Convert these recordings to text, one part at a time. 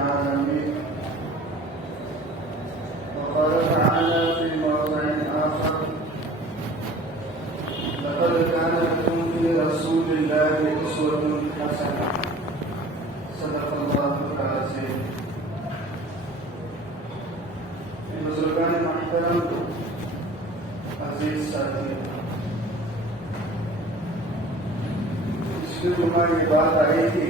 العالمين. وقال تعالى في موضع آخر: لقد كان لكم في رسول الله أسوة حسنة. صدق الله العظيم. بزرگان محترم، عزیز ساتھی، اس کی یہ بات آئی تھی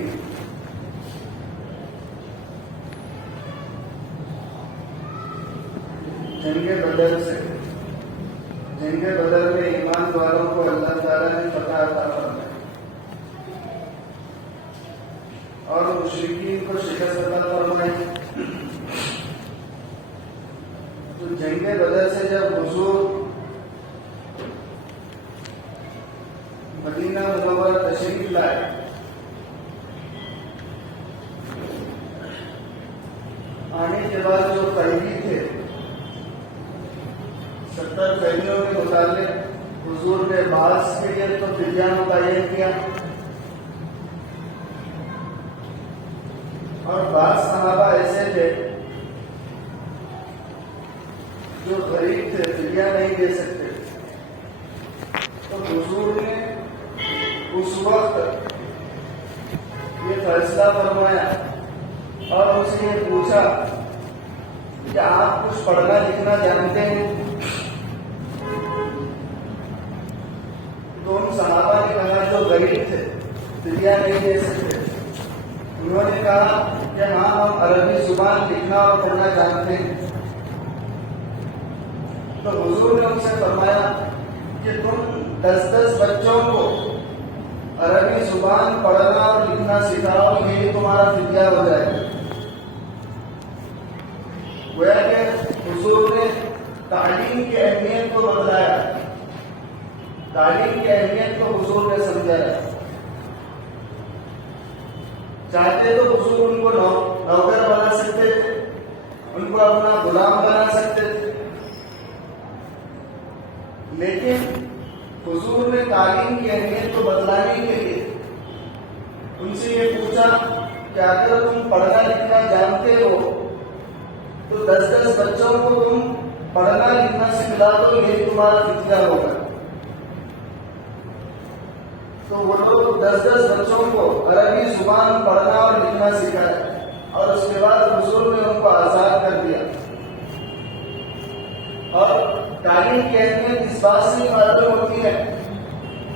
جنگ بدر سے. جنگ بدر میں ایمان والوں کو اللہ تعالیٰ نے فتح عطا فرمائی اور مشرکین کو شکست عطا فرمائی. تو جنگ بدر سے جب حضور مدینہ منورہ تشریف لائے، آنے کے بعد جو قیدی تھے 70 قیدیوں کے متعلق حضور نے بعض کے لیے تو فدیہ متعین کیا اور بعض صحابہ ایسے تھے جو غریب تھے، فدیہ نہیں دے سکتے. تو حضور نے اس وقت یہ فیصلہ فرمایا اور ان سے یہ پوچھا کہ آپ کچھ پڑھنا لکھنا جانتے ہیں؟ تو ان صحابہ نے کہا جو غریب تھے، فدیہ نہیں دے سکتے، انہوں نے کہا کہ ہاں ہم عربی زبان لکھنا اور پڑھنا جانتے ہیں. تو حضور نے ان سے فرمایا کہ تم 10 بچوں کو عربی زبان پڑھنا اور لکھنا سکھاؤ، یہی تمہارا فدیہ ہو جائے گا. گویا کہ حضور نے تعلیم کی اہمیت کو بتلایا، تعلیم کی اہمیت کو حضور نے سمجھایا. چاہتے تو حضور ان کو نوکر بنا سکتے تھے، ان کو اپنا غلام بنا سکتے تھے، لیکن حضور نے تعلیم کی اہمیت کو بتلانے کے لیے ان سے یہ پوچھا کہ اگر تم پڑھنا لکھنا جانتے ہو تو 10 بچوں کو تم پڑھنا لکھنا سکھلا دو، یہ تمہارا فدیہ ہوگا. تو وہ لوگ 10 بچوں کو عربی زبان پڑھنا اور لکھنا سکھایا اور اس کے بعد حضور نے ان کو آزاد کر دیا. اور تعلیم کی اہمیت اس بات سے معلوم ہوتی ہے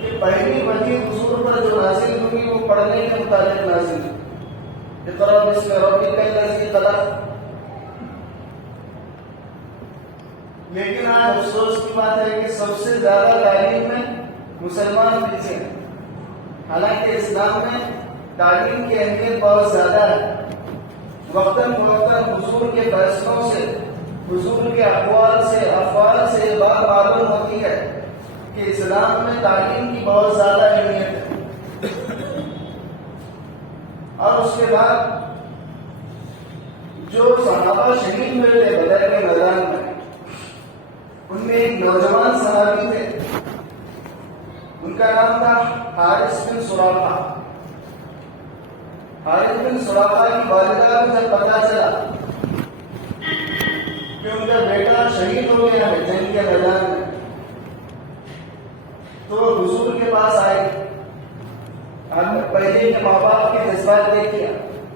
کہ پہلی وحی حضور پر جو نازل ہوئی وہ پڑھنے کے متعلق نازل ہوئی. اقرأ باسم ربک الذی خلق. لیکن آج افسوس کی بات ہے کہ سب سے زیادہ تعلیم میں مسلمان پیچھے ہیں. حالانکہ اسلام میں تعلیم کی اہمیت بہت زیادہ ہے. وقتاً فوقتاً حضور کے فیصلوں سے، حضور کے اقوال سے، افعال سے یہ بات معلوم ہوتی ہے کہ اسلام میں تعلیم کی بہت زیادہ اہمیت ہے. اور اس کے بعد جو صحابہ شہید ہوئے تھے بدر کے میدان میں، ان میں ایک نوجوان صحابی تھے، ان کا نام تھا حارث بن سراقہ. حارث بن سراقہ کی والدہ کو جب پتا چلا کہ ان کا بیٹا شہید ہو گیا ہے جنگ کے میدان میں، تو وہ حضور کے پاس آئے. ہم نے پہلے کے ماں باپ کے جذبات دیکھے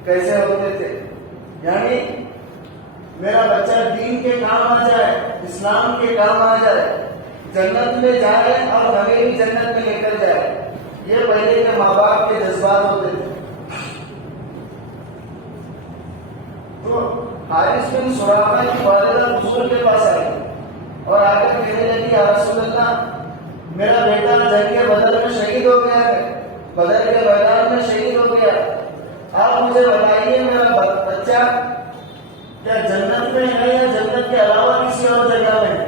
کیسے ہوتے تھے، یعنی میرا بچہ دین کے کام آ جائے، اسلام کے کام آ جائے، جنت میں جائے اور ہمیں بھی جنت میں لے کر جائے. یہ پہلے کے ماں باپ کے جذبات ہوتے تھے. تو حارث بن سراقہ کی والدہ حضور کے پاس آئی اور آ کر کہنے لگی یا رسول اللہ، میرا بیٹا جنگ کے بدر میں شہید ہو گیا ہے، بدر کے میدان میں شہید ہو گیا. آپ مجھے بتائیے میرا بچہ کیا جنت میں ہے یا جنت کے علاوہ کسی اور جگہ میں ہے؟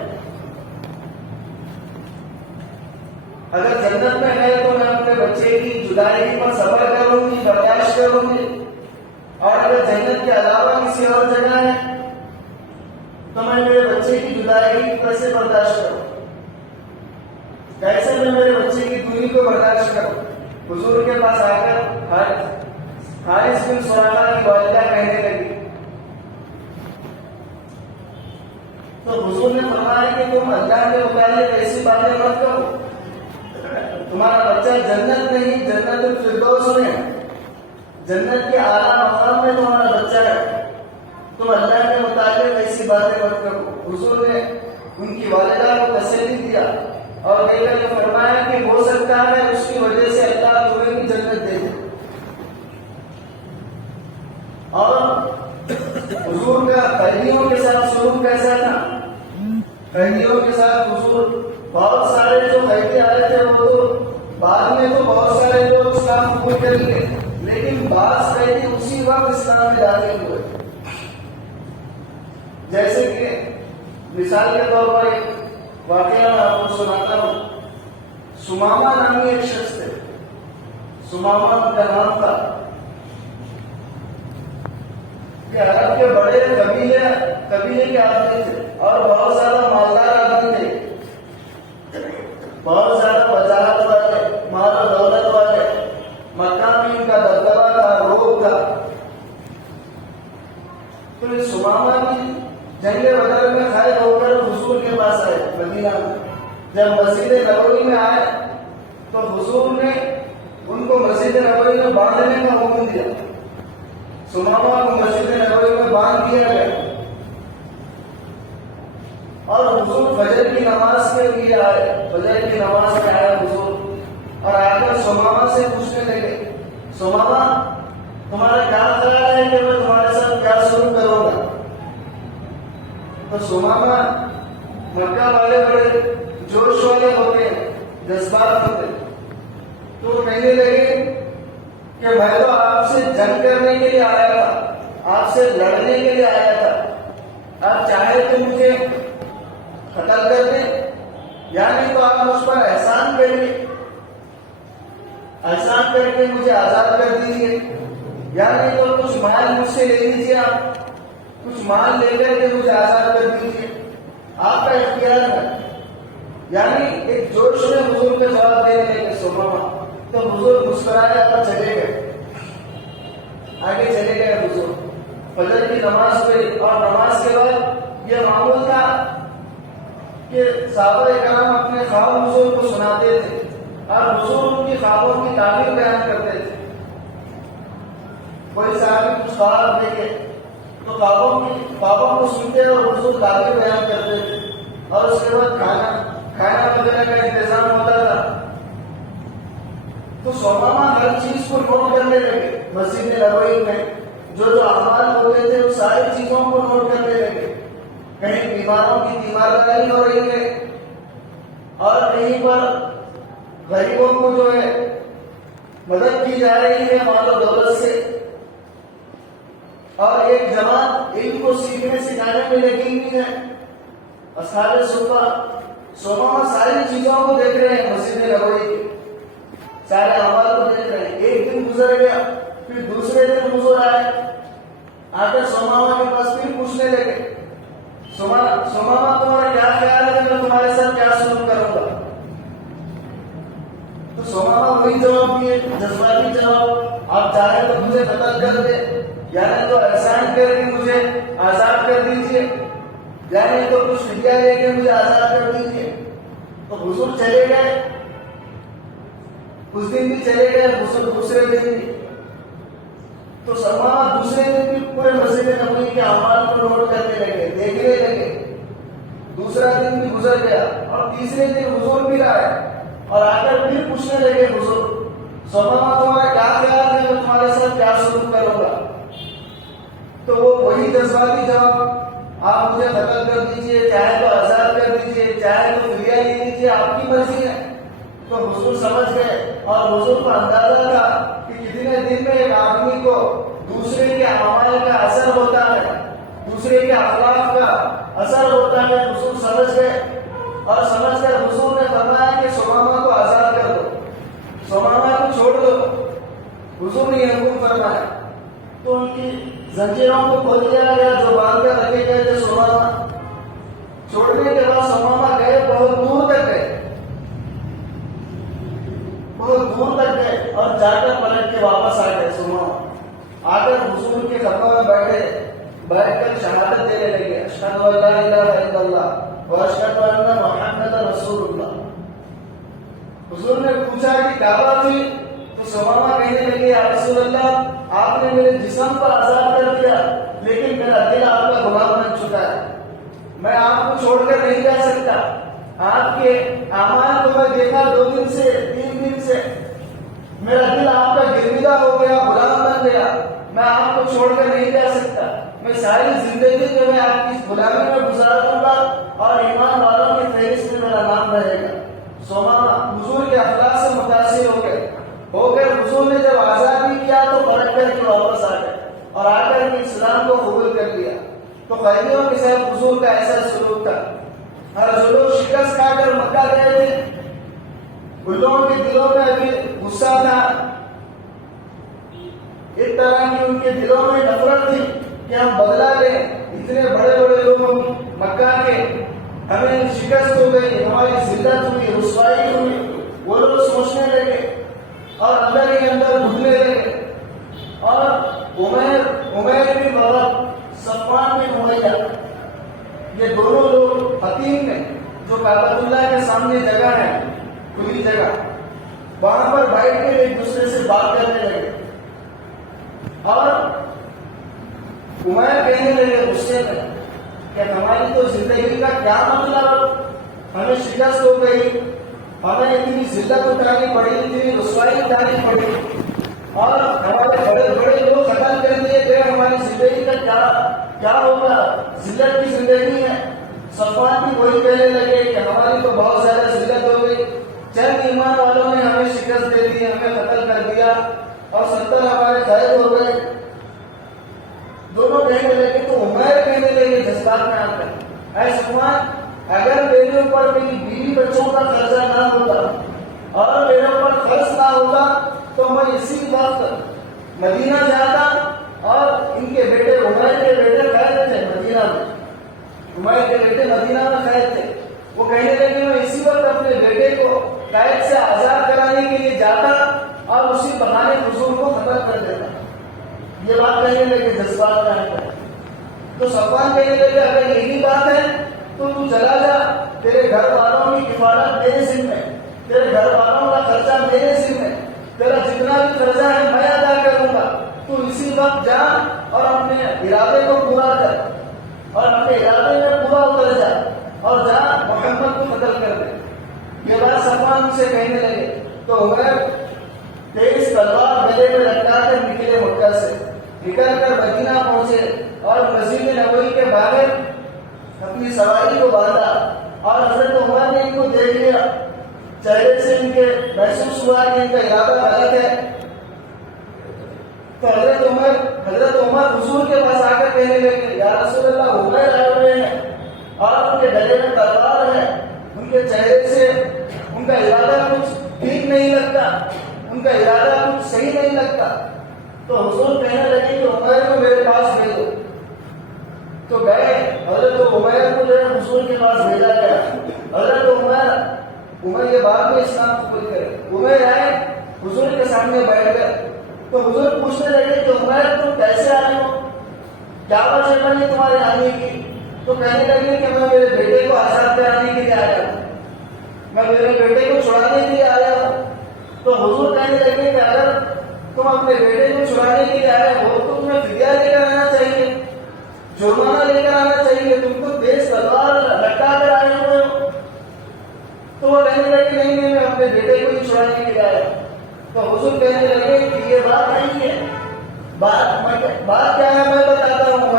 اگر جنت میں ہے تو میں اپنے بچے کی جدائی پر صبر کروں گی، برداشت کروں گی، اور اگر جنت کے علاوہ کسی اور جگہ ہے تو میں میرے بچے کی جدائی کیسے برداشت کروں؟ کیسے میں میرے بچے کی دوری کو برداشت کروں؟ حضور کے پاس آ کر حارث بن سراقہ کی والدہ کہنے لگی تو حضور نے فرمایا کہ تم اللہ کے متعلق ایسی باتیں مت کرو، تمہارا بچہ جنت نہیں جنت الفردوس میں، جنت کے اعلیٰ مقام میں تمہارا بچہ ہے، تم اللہ کے متعلق ایسی باتیں مت کرو۔ حضور نے ان کی والدہ کو تسلی دیا اور دے کر یہ فرمایا کہ ہو سکتا ہے اس کی وجہ سے اللہ تمہیں بھی جنت دے دے۔ اور حضور کا قیدیوں کے ساتھ سلوک کیسا تھا؟ قیدیوں کے ساتھ حضور بہت سارے جو قیدی آئے تھے وہ تو بعد میں تو بہت سارے لوگ اسلام قبول کر لیے، لیکن بعض قیدی اسی وقت اسلام میں داخل ہوئے۔ جیسے کہ مثال کے طور پر ایک واقعہ میں آپ کو سناتا ہوں۔ سمامہ نامی ایک شخص تھے، سمامہ کا نام تھا، کہ عرب کے بڑے قبیلے کے آدمی تھے اور بہت زیادہ مالدار آدمی تھے، بہت زیادہ وجاہت والے، مال و دولت والے، مکہ میں ان کا دبدبہ تھا، روب تھا۔ تو یہ سمامہ بھی جنگ بدر میں خائف ہو کر حضور کے پاس آئے مدینہ میں۔ جب مسجد نبوی میں آئے تو حضور نے ان کو مسجد نبوی میں باندھنے کا حکم دیا، سمامہ کو مسجد نبوی میں باندھ دیا گیا اور حضور فجر کی نماز کے لیے آئے، فجر کی نماز میں آئے حضور اور آ کر سمامہ سے پوچھنے لگے، سمامہ تمہارا کیا خیال ہے کہ میں تمہارے ساتھ کیا سلوک کروں گا؟ تو سمامہ مکہ والے بڑے جوش والے ہوتے ہیں، جذبات ہوتے ہیں، تو وہ کہنے لگے کہ میں تو آپ سے جنگ کرنے کے لیے آیا تھا، آپ سے لڑنے کے لیے آیا تھا، آپ چاہے تو مجھے قتل کر دیں یا نہیں تو آپ مجھ پر احسان کریے، احسان کر کے مجھے آزاد کر دیجیے، یا نہیں تو کچھ مال مجھ سے لے لیجیے، آپ کچھ مال لے کر کے مجھے آزاد کر دیجیے، آپ کا اختیار ہے۔ یعنی ایک جوش میں حضور کے جواب دینے لگے سمامہ، تو حضور مسکرائے اور چلے گئے، آگے چلے گئے حضور۔ فجر کی نماز پڑھی اور نماز کے بعد یہ معمول تھا کہ صحابہ کرام اپنے خواب حضور کو سناتے تھے اور حضور ان کی خوابوں کی تعبیر بیان کرتے تھے۔ کوئی صحابی کچھ خواب دیکھے تو خوابوں کو سنتے اور حضور تعبیر بیان کرتے تھے اور اس کے بعد کھانا وغیرہ کا انتظام ہوتا تھا۔ تو سمامہ ہر چیز کو نوٹ کرنے لگے، مسجد نبوی میں جو اعمال ہوتے تھے وہ ساری چیزوں کو نوٹ کرنے لگے، کہیں بیماروں کی تیمارداری ہو رہی ہے اور کہیں پر غریبوں کو جو ہے مدد کی جا رہی ہے مال و دولت سے، اور ایک جماعت علم کو سیکھنے سکھانے میں لگی ہوئی ہے۔ اصحاب صفہ سمامہ ساری چیزوں کو دیکھ رہے ہیں، مسجد نبوی کے سارے اعمال کو دیکھ رہے ہیں۔ ایک دن گزر گیا، پھر دوسرے دن حضور آئے، آ کر سمامہ کے پاس پھر پوچھنے لگے، سمامہ تمہارا کیا خیال ہے کہ میں تمہارے ساتھ کیا سلوک کروں گا؟ تو سمامہ وہی جواب دیے، جذباتی جواب، آپ چاہے تو مجھے قتل کر دے، یعنی تو احسان کر کے مجھے آزاد کر دیجیے، یعنی تو کچھ فدیہ لے کے مجھے آزاد کر دیجیے۔ تو حضور چلے گئے، اس دن بھی چلے گئے، حضور دوسرے دن بھی۔ تو سمامہ دوسرے دن بھی پورے مسجد نبوی کے اعمال کو نوٹ کرنے لگے، دیکھنے لگے۔ دوسرا دن بھی گزر گیا اور تیسرے دن حضور بھی آئے اور آ کر پھر پوچھنے لگے، حضور سمامہ تمہارا کیا خیال ہے میں تمہارے ساتھ کیا سلوک کروں گا؟ تو وہ وہی جذباتی جواب، آپ مجھے قتل کر دیجیے، چاہے تو آزاد کر دیجیے، چاہے تو فدیہ لے لیجیے، آپ کی مرضی ہے۔ تو حضور سمجھ گئے اور حضور کو اندازہ تھا کہ کتنے دن میں ایک آدمی کو دوسرے کے اعمال کا اثر ہوتا ہے، دوسرے کے اخلاق کا اثر ہوتا ہے۔ حضور سمجھ گئے اور سمجھ کر حضور نے فرمایا کہ سمامہ کو آزاد کر دو، سمامہ کو چھوڑ دو۔ حضور نے یہ حکم فرمایا تو ان کی زنجیروں کو کھول دیا گیا جو باندھ کر رکھے گئے تھے سمامہ۔ چھوڑنے کے بعد سمامہ گئے، بہت دور تک گئے، بہت دور تک گئے اور جا کر پلٹ کے واپس آ گئے سمامہ۔ آ کر حضور کے خدمت میں بیٹھ کر شہادت دینے لگے، اشہد ان لا الہ الا اللہ اوپر آزاد کر دیا، لیکن میرا دل آپ کا غلام بن چکا ہے، میں آپ کو چھوڑ کر نہیں جا سکتا، آپ کے اعمال کو میں دیکھا 2 دن سے 3 دن سے، میرا دل آپ کا گرویدہ ہو گیا، غلام بن گیا، میں آپ کو چھوڑ کر نہیں جا سکتا، میں ساری زندگی جو ہے آپ کی غلامی میں گزار دوں گا اور ایمان والوں کی فہرست میں میرا نام رہے گا۔ سوماما حضور کے اخلاق سے متاثر ہو کر حضور نے جب آزادی کیا تو پلٹ کر کے واپس آ گئے اور آ کر کے اسلام کو قبول کر لیا۔ تو قیدیوں کے ساتھ حضور کا ایسا سلوک تھا، ہر جو لوگ شکست کھا کر مکہ گئے تھے ان لوگوں کے دلوں میں ابھی غصہ تھا، ایک طرح کی ان کے دلوں میں نفرت تھی کہ ہم بدلہ لیں، اتنے بڑے بڑے لوگوں مکہ کے ہمیں شکست ہو گئی، ہماری ذلت ہوئی، رسوائی ہوئی، وہ لوگ سوچنے لگے اور اندر ہی اندر گھٹنے لگے۔ اور عمیر بن وہب، صفوان بن امیہ، یہ دونوں لوگ حتیم میں جو کعبۃ اللہ کے سامنے جگہ ہے، کھلی جگہ، وہاں پر بیٹھ کے ایک دوسرے سے بات کرنے لگے اور عمیر کہنے لگے غصے میں کہ ہماری تو زندگی کا کیا مطلب، ہمیں شکست ہو گئی، ہمیں اتنی ذلت اٹھانی پڑی، اتنی رسوائی اٹھانی پڑی اور ہمارے بڑے بڑے لوگ قتل کر دیے گئے، ہماری زندگی کا کیا ہوگا، ذلت کی زندگی ہے۔ صفوان بھی وہی کہنے لگے کہ ہماری تو بہت زیادہ ذلت ہو گئی، چند ایمان والوں نے ہمیں شکست دے دی، ہمیں قتل کر دیا اور 70 ہمارے قید ہو گئے۔ دونوں کہنے لگے تو عمیر کہنے لگے جذبات میں آ کر، اے صفوان، اگر میرے اوپر میری بیوی بچوں کا خرچہ نہ ہوتا اور میرے اوپر خرچ نہ ہوتا تو میں اسی وقت مدینہ جاتا اور ان کے بیٹے، عمیر کے بیٹے قید تھے مدینہ میں، عمیر کے بیٹے مدینہ میں قید تھے، وہ کہنے لگے میں اسی وقت اپنے بیٹے کو قید سے آزاد کرانے کے لیے جاتا اور اسی بہانے حضور کو قتل کر دیتا۔ یہ بات کہنے لگے جذبات میں آ کر۔ تو صفوان کہنے لگے اگر یہی بات ہے تو چلا جا، تیرے گھر والوں کی کفالت میرے ذمہ ہے، تیرے گھر والوں کا خرچہ میرے ذمہ ہے، تیرا جتنا بھی خرچہ ہے میں ادا کروں گا، تو اسی وقت جا اور اپنے ارادے کو پورا کر اور اپنے ارادے میں پورا اتر جا اور جا محمد کو قتل کر دے۔ یہ بات صفوان سے کہنے لگے تو عمر تیز تلوار گلے میں لٹکا کر نکلے، مکہ سے نکل کر مدینہ پہنچے اور مسجد نبوی کے باہر اپنی سواری کو باندھا اور حضرت عمر نے ان کو دیکھ لیا، چہرے سے ان کے محسوس ہوا کہ ان کا ارادہ غلط ہے، تو حضرت عمر حضور کے پاس آ کر کہنے لگے یا رسول اللہ، عمر آئے ہوئے ہیں اور ان کے گلے میں تلوار ہے، ان کے چہرے سے ان کا ارادہ کچھ ٹھیک نہیں لگتا، ان کا ارادہ کچھ صحیح نہیں لگتا۔ تو حضور کہنے لگے کہ عمر کو میرے پاس بھیجو، تو گئے حضرت عمر کو جو ہے حضور کے پاس بھیجا گیا۔ حضرت عمر یہ بعد میں اسلام قبول کرے، عمر آئے حضور کے سامنے بیٹھ گئے تو حضور پوچھنے لگے کہ عمر تم کیسے آئے ہو، کیا وجہ بنی تمہارے آنے کی؟ تو کہنے لگے کہ میں میرے بیٹے کو آزاد کرانے کے لیے آیا ہوں، میں میرے بیٹے کو چھڑانے کے لیے آیا ہوں۔ تو حضور کہنے لگے کہ اگر تم اپنے بیٹے کو چھڑانے کے لیے آئے ہو تو تمہیں فدیہ لے کر آنا چاہیے، جرمانہ لے کر آنا چاہیے، تم تو تیز تلوار لٹکا کر آئے ہوئے ہو۔ تو وہ کہنے لگے نہیں میں اپنے بیٹے کو ہی چھڑانے کے لیے آیا۔ تو حضور کہنے لگے کہ یہ بات نہیں ہے، بات کیا ہے میں بتاتا ہوں،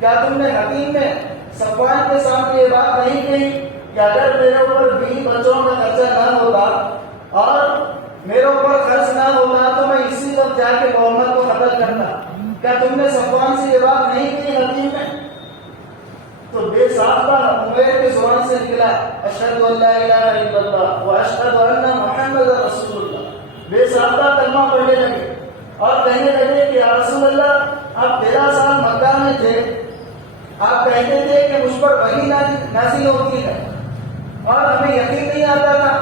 کیا تم نے حتیم میں صفوان کے سامنے یہ بات نہیں کہی کہ اگر میرے اوپر بیوی بچوں کا خرچہ نہ ہوتا اور میرے اوپر خرچ نہ ہوتا تو میں اسی وقت جا کے محمد کو قتل کرتا؟ کیا تم نے صفوان سے یہ بات نہیں کہی حتیم میں؟ تو بے ساختہ عمیر کی زبان سے نکلا اشہد ان لا الہ الا اللہ واشہد ان محمد رسول اللہ، بے ساختہ کلمہ پڑھنے لگے اور کہنے لگے کہ یا رسول اللہ آپ 13 سال مکہ میں تھے، آپ کہتے تھے کہ مجھ پر وحی نازل ہوتی ہے اور ہمیں یقین نہیں آتا تھا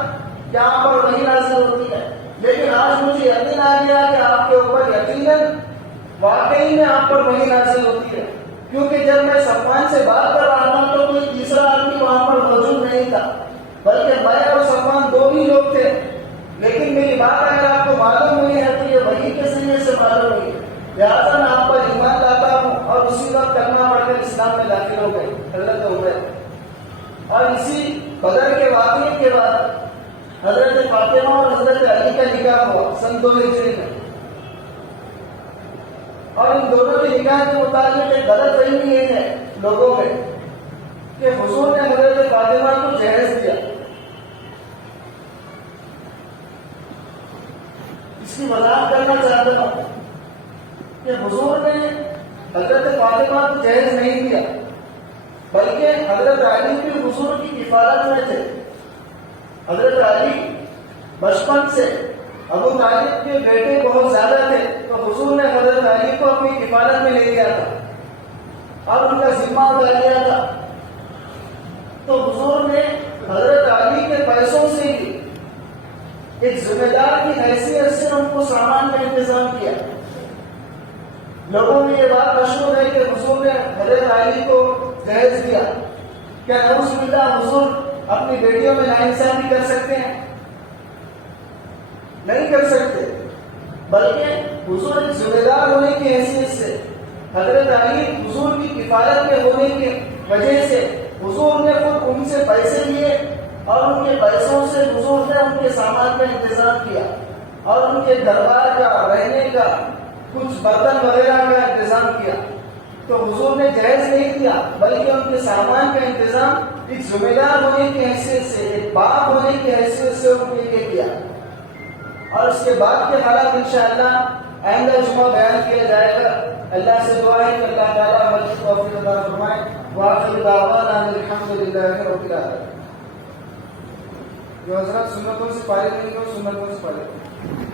کہ آپ پر وحی نازل ہوتی ہے، لیکن آج مجھے یقین آ گیا کہ آپ کے اوپر یقیناً واقعی میں آپ پر وحی نازل ہوتی ہے، کیونکہ جب میں صفوان سے بات کر رہا تھا تو کوئی تیسرا آدمی وہاں پر موجود نہیں تھا، بلکہ میں اور صفوان 2 ہی لوگ تھے، لیکن میری بات اگر آپ کو معلوم ہوئی ہے تو یہ وحی کے ذریعے سے معلوم ہوئی ہے لہٰذا میں آپ پر ایمان لاتا ہوں، اور اسی وقت کلمہ پڑھ کر اسلام میں داخل ہو گئے، اللہ توبہ۔ اور اسی بدر کے واقعے کے بعد حضرت فاطمہ اور حضرت علی کا نکاح ہوا سن 2 ہجری میں، اور ان دونوں کے نکاح کے متعلق ایک غلط فہمی یہ ہے لوگوں میں کہ حضور نے حضرت فاطمہ کو جہیز دیا۔ اس کی وضاحت کرنا چاہتا ہوں کہ حضور نے حضرت فاطمہ کو جہیز نہیں دیا، بلکہ حضرت علی بھی حضور کی کفالت میں تھے۔ حضرت علی بچپن سے ابو طالب کے بیٹے بہت زیادہ تھے، تو حضور نے حضرت علی کو اپنی کفالت میں لے لیا تھا اور ان کا ذمہ اٹھا لیا تھا۔ تو حضور نے حضرت علی کے پیسوں سے ہی ایک ذمہ دار کی حیثیت سے ان کو سامان کا انتظام کیا۔ لوگوں میں یہ بات مشہور ہے کہ حضور نے حضرت علی کو جہیز دیا۔ کیا نعوذ باللہ حضور اپنی بیٹیوں میں ناانصافی کر سکتے ہیں؟ نہیں کر سکتے، بلکہ حضور ایک ذمہ دار ہونے کی حیثیت سے، حضرت علی حضور کی کفالت میں ہونے کی وجہ سے حضور نے خود ان سے پیسے لیے، اور ان کے پیسوں سے حضور نے ان کے سامان کا انتظام کیا، اور ان کے دربار کا، رہنے کا، کچھ برتن وغیرہ کا انتظام کیا۔ تو حضور نے جہیز نہیں دیا، بلکہ ان کے سامان کا انتظام ایک ذمہ دار ہونے کی حیثیت سے، ایک باپ ہونے کی حیثیت سے ان کے لیے کیا۔ اور اس کے بعد کے حالات انشاءاللہ آئندہ جمعہ بیان کیا جائے گا۔ اللہ سے دعا ہے کہ اللہ تعالیٰ ہمیں توفیق عطا فرمائے۔ وآخر دعوانا ان الحمدللہ رب العالمین۔ جو حضرات سنتوں سے فارغ نہیں ہو، سنتوں سے فارغ ہو۔